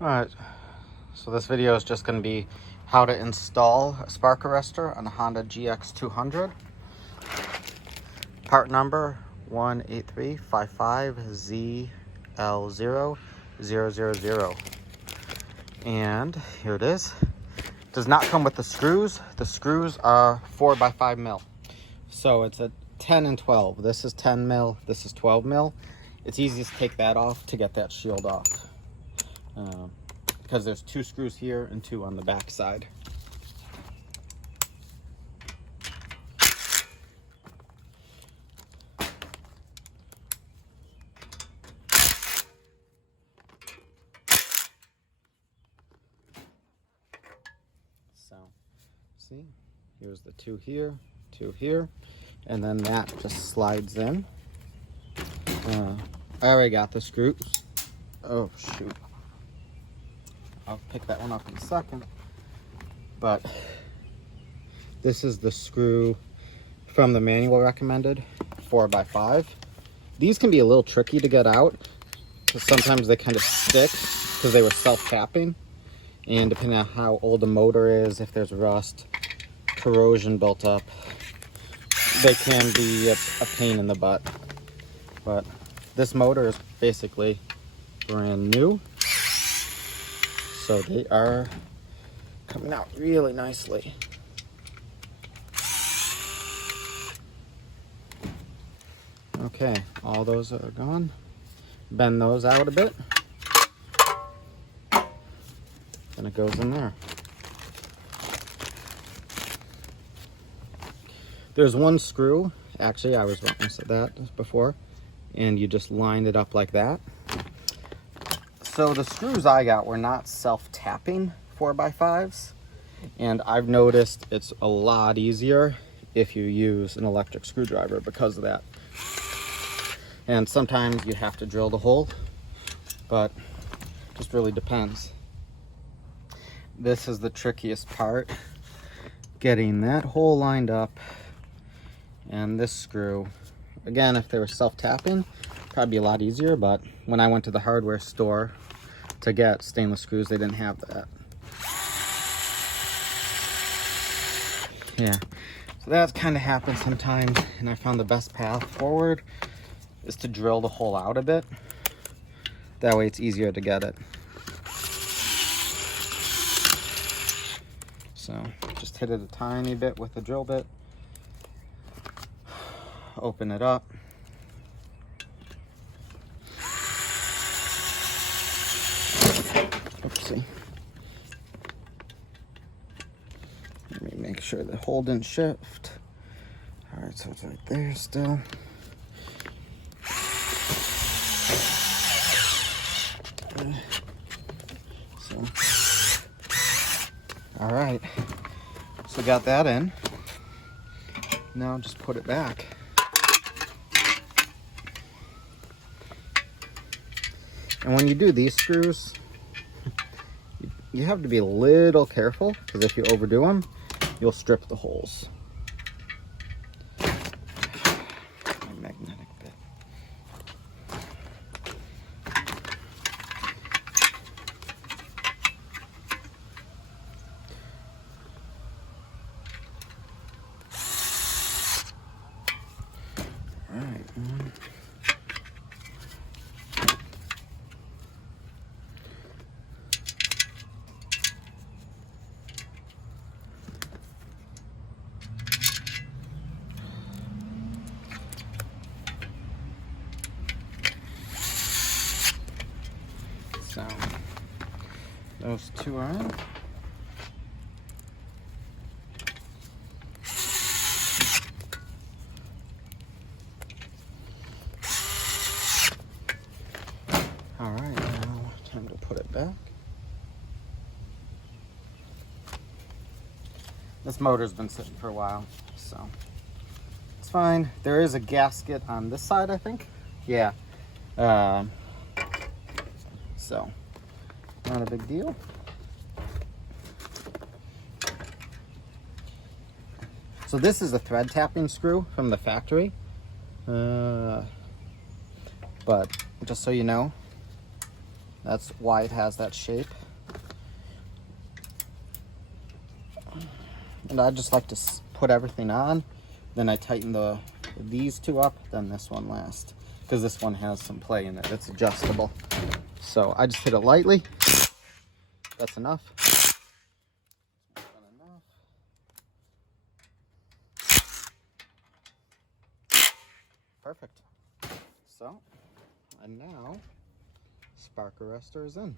Alright, so this video is just going to be how to install a spark arrestor on a Honda GX200. Part number 18355ZL0000. And here it is. Does not come with the screws. The screws are 4x5 mil. So it's a 10 and 12. This is 10 mil, this is 12 mil. It's easy to take that off to get that shield off. Because there's 2 screws here and 2 on the back side. So, see, here's the 2 here, 2 here, and then that just slides in. I already got the screws. Oh, shoot. I'll pick that one up in a second. But this is the screw from the manual recommended 4x5. These can be a little tricky to get out because sometimes they kind of stick because they were self-tapping. And depending on how old the motor is, if there's rust, corrosion built up, they can be a pain in the butt. But this motor is basically brand new. So they are coming out really nicely. Okay, all those are gone. Bend those out a bit. And it goes in there. There's one screw. Actually, I was wrong. I said that before. And you just lined it up like that. So the screws I got were not self-tapping 4x5s, and I've noticed it's a lot easier if you use an electric screwdriver because of that. And sometimes you have to drill the hole, but it just really depends. This is the trickiest part, getting that hole lined up and this screw. Again, if they were self-tapping, probably be a lot easier, but when I went to the hardware store to get stainless screws, they didn't have that. Yeah, so that kind of happens sometimes, and I found the best path forward is to drill the hole out a bit. That way it's easier to get it. So just hit it a tiny bit with the drill bit. Open it up. Oopsie. Let me make sure the hole didn't shift. All right, so it's right there still. All right, so got that in. Now just put it back. And when you do these screws, you have to be a little careful, because if you overdo them, you'll strip the holes. My magnetic bit. All right. So those 2 are in. All right, now time to put it back. This motor's been sitting for a while, so it's fine. There is a gasket on this side, I think. Yeah. So, not a big deal. So this is a thread tapping screw from the factory. But just so you know, That's why it has that shape. And I just like to put everything on, then I tighten these two up, then this one last, because this one has some play in it. It's adjustable. So I just hit it lightly. That's enough. Perfect. So, and now spark arrestor is in.